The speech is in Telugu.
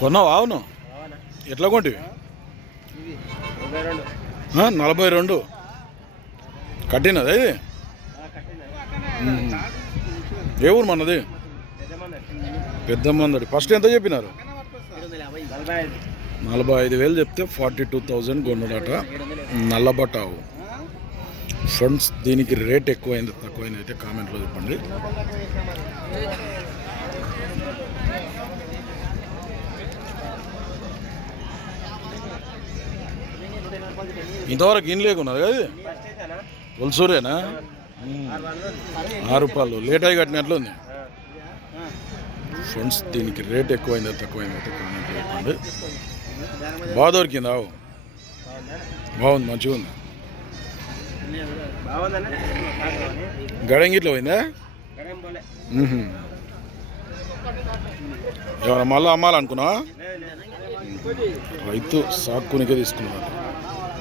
కొన్నావు? అవును. ఎట్లా కొంటివి? నలభై రెండు. కట్టినది ఇది? ఏ ఊరు మనది? పెద్ద మందడి ఫస్ట్ ఎంత చెప్పినారు? నలభై ఐదు వేలు చెప్తే ఫార్టీ టూ థౌజండ్ కొన్నాడట. నల్లబట్ట ఆవు ఫ్రెండ్స్ దీనికి రేట్ ఎక్కువైంది తక్కువైంది అయితే కామెంట్లో చెప్పండి. ఇంతవరకు ఏం లేకున్నారు కదా ఒలసూరేనా? ఆరు రూపాయలు. లేట్ అయి కట్టినట్లుంది ఫ్రెండ్స్ దీనికి రేట్ ఎక్కువైందా తక్కువైందా అయితే చెప్పండి. బాగా దొరికింది? ఆవు బాగుంది మంచిగా ఉంది. గడంగిట్లో పోయిందా? ఎవరైనా మళ్ళీ అమ్మాలనుకున్నా రైతు సాక్కునికే తీసుకున్నారు